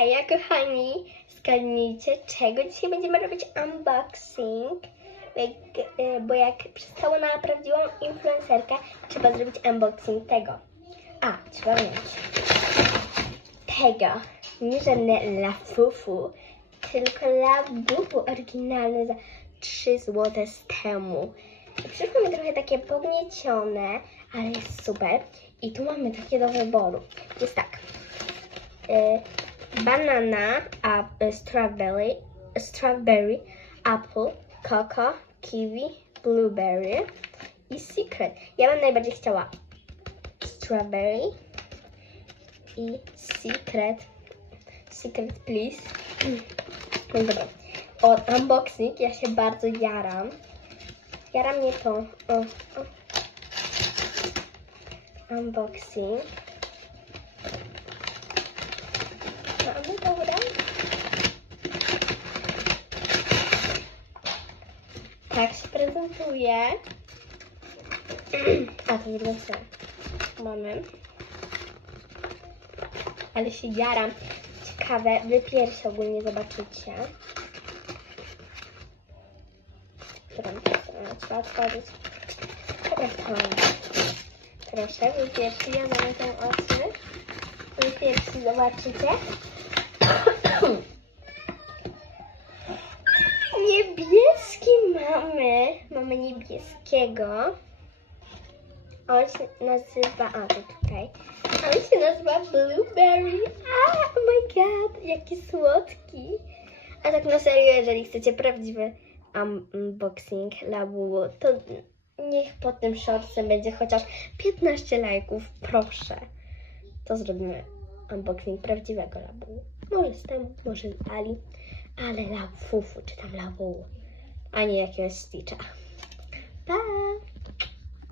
A ja, kochani, zgadnijcie, czego dzisiaj będziemy robić unboxing. E, bo jak przystało na prawdziwą influencerkę, trzeba zrobić unboxing tego. A, trzeba mieć tego. Nie żadne lafufu, tylko labubu oryginalne za 3 zł z temu. Przyszło mi trochę takie pogniecione, ale jest super. I tu mamy takie do wyboru. Jest tak. Y, banana, y, strawberry, strawberry, apple, coco, kiwi, blueberry i secret. Ja bym najbardziej chciała strawberry i secret. Secret, please. No dobra. O, unboxing, ja się bardzo jaram. Jara mnie to. O, o. Unboxing. Mamy dobra. Tak się prezentuje. A to drugą stronę. Mamy. Ale się jaram. Ciekawe, wy pierwsi ogólnie zobaczycie. Którą stronę trzeba otworzyć. Mam. Proszę, wy pierwsi, ja zamykam oczy. Wy pierwsi zobaczycie. Niebieski mamy. Mamy niebieskiego. On się nazywa, a to tutaj. On się nazywa Blueberry. A, oh my god, jaki słodki. A tak na serio, jeżeli chcecie prawdziwy unboxing Labubu, to niech pod tym shortsem będzie chociaż 15 lajków, proszę. To zrobimy unboxing prawdziwego Labubu. Może z temu, może z Ali, ale Labubu, czy tam Labubu, a nie jakiegoś Stitcha.